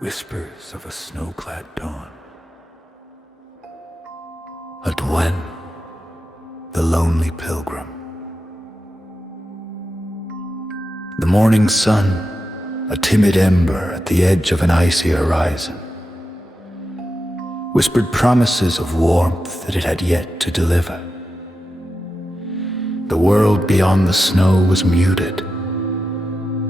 whispers of a snow-clad dawn. At when, the lonely pilgrim. The morning sun, a timid ember at the edge of an icy horizon, whispered promises of warmth that it had yet to deliver. The world beyond the snow was muted,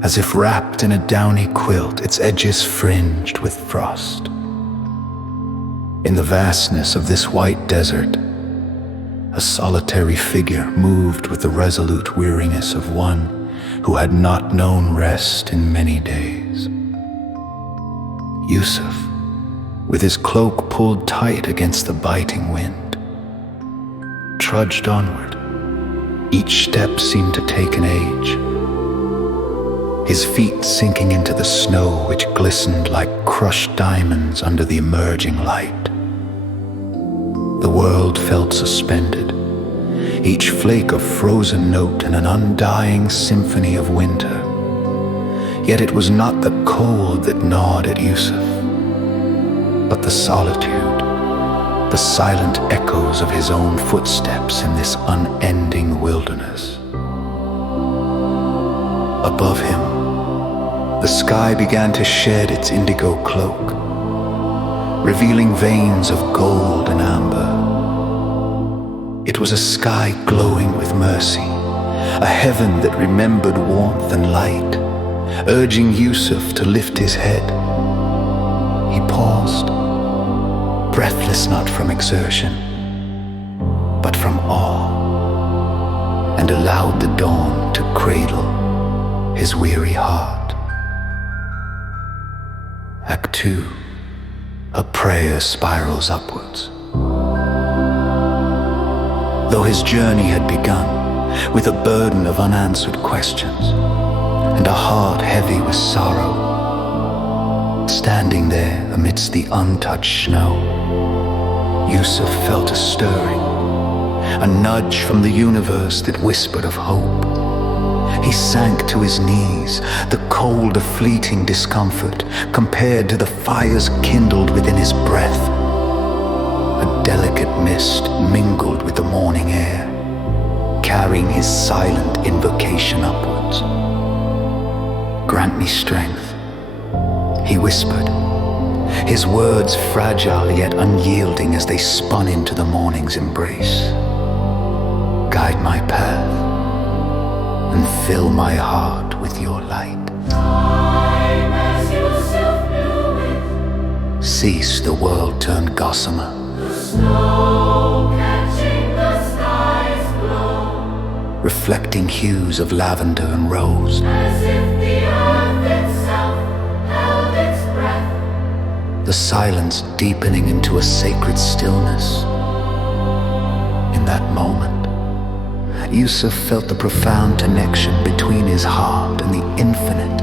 as if wrapped in a downy quilt, its edges fringed with frost. In the vastness of this white desert, a solitary figure moved with the resolute weariness of one who had not known rest in many days. Yusuf, with his cloak pulled tight against the biting wind, trudged onward. Each step seemed to take an age, his feet sinking into the snow which glistened like crushed diamonds under the emerging light. The world felt suspended, each flake a frozen note in an undying symphony of winter. Yet it was not the cold that gnawed at Yusuf, but the solitude, the silent echoes of his own footsteps in this unending wilderness. Above him, the sky began to shed its indigo cloak, revealing veins of gold and amber. It was a sky glowing with mercy, a heaven that remembered warmth and light, urging Yusuf to lift his head. He paused, breathless not from exertion, but from awe, and allowed the dawn to cradle his weary heart. Act 2, a prayer spirals upwards. Though his journey had begun with a burden of unanswered questions and a heart heavy with sorrow, standing there amidst the untouched snow, Yusuf felt a stirring, a nudge from the universe that whispered of hope. He sank to his knees, the cold of fleeting discomfort compared to the fires kindled within his breath. A delicate mist mingled with the morning air, carrying his silent invocation upwards. "Grant me strength," he whispered, his words fragile yet unyielding as they spun into the morning's embrace. "Guide my path and fill my heart with your light." Time as Yusuf knew it, Cease the world turned gossamer, the snow catching the sky's glow, reflecting hues of lavender and rose. as if the earth itself held its breath. The silence deepening into a sacred stillness. In that moment, Yusuf felt the profound connection between his heart and the infinite,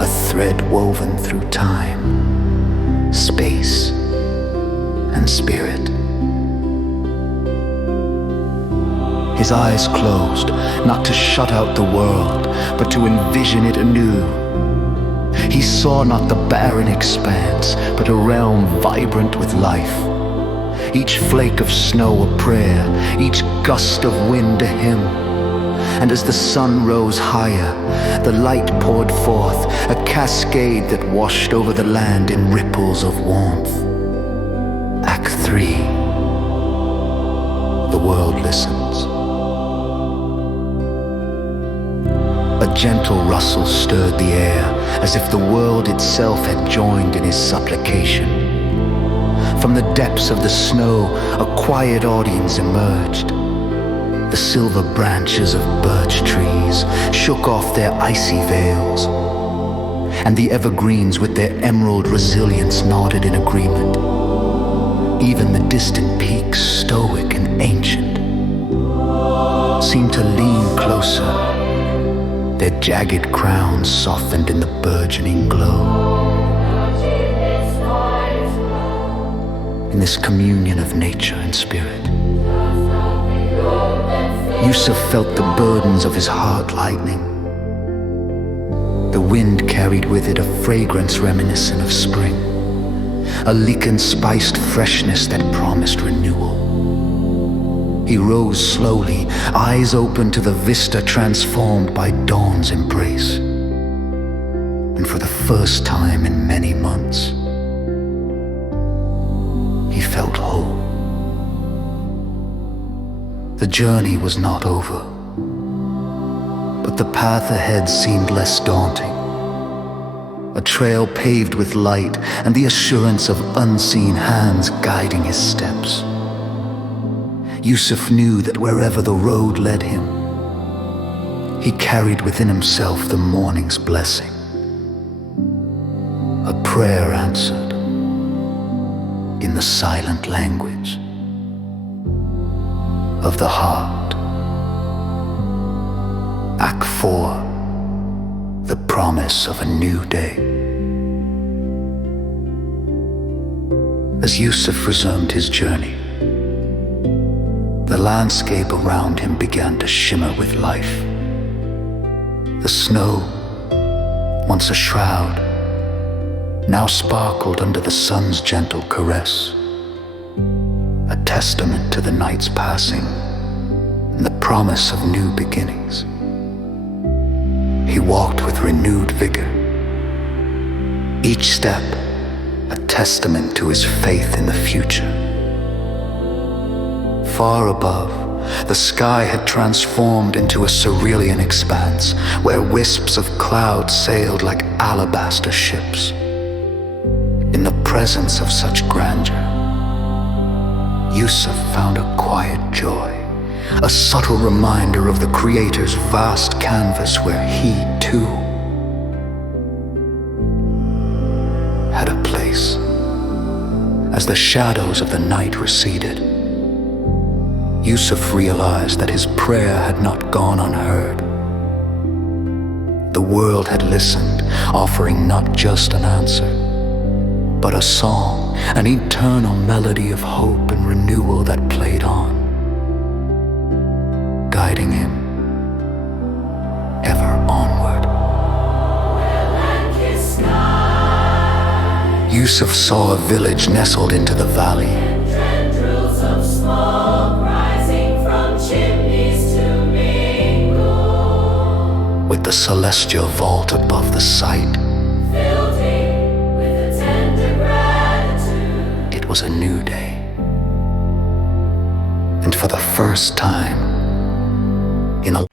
a thread woven through time, space, and spirit. His eyes closed, not to shut out the world, but to envision it anew. He saw not the barren expanse, but a realm vibrant with life. Each flake of snow a prayer, each gust of wind a hymn. And as the sun rose higher, the light poured forth, a cascade that washed over the land in ripples of warmth. Act 3, the world listens. A gentle rustle stirred the air, as if the world itself had joined in his supplication. From the depths of the snow, a quiet audience emerged. The silver branches of birch trees shook off their icy veils, and the evergreens with their emerald resilience nodded in agreement. Even the distant peaks, stoic and ancient, seemed to lean closer, their jagged crowns softened in the burgeoning glow. In this communion of nature and spirit, Yusuf felt the burdens of his heart lightening. The wind carried with it a fragrance reminiscent of spring, a lichen-spiced freshness that promised renewal. He rose slowly, eyes open to the vista transformed by dawn's embrace. And for the first time in many months, he felt whole. The journey was not over, but the path ahead seemed less daunting. A trail paved with light and the assurance of unseen hands guiding his steps. Yusuf knew that wherever the road led him, he carried within himself the morning's blessing. A prayer answered in the silent language of the heart. Act 4. The promise of a new day. As Yusuf resumed his journey, the landscape around him began to shimmer with life. The snow, once a shroud, now sparkled under the sun's gentle caress, a testament to the night's passing and the promise of new beginnings. He walked with renewed vigor, each step a testament to his faith in the future. Far above, the sky had transformed into a cerulean expanse where wisps of cloud sailed like alabaster ships. In the presence of such grandeur, Yusuf found a quiet joy, a subtle reminder of the Creator's vast canvas where he, too, had a place. As the shadows of the night receded, Yusuf realized that his prayer had not gone unheard. The world had listened, offering not just an answer, but a song, an eternal melody of hope and renewal that played on, guiding him ever onward. Yusuf saw a village nestled into the valley, Tendrils of smoke rising from chimneys to mingle, with the celestial vault above the sight. filled him with a tender gratitude. It was a new day. And for the first time in a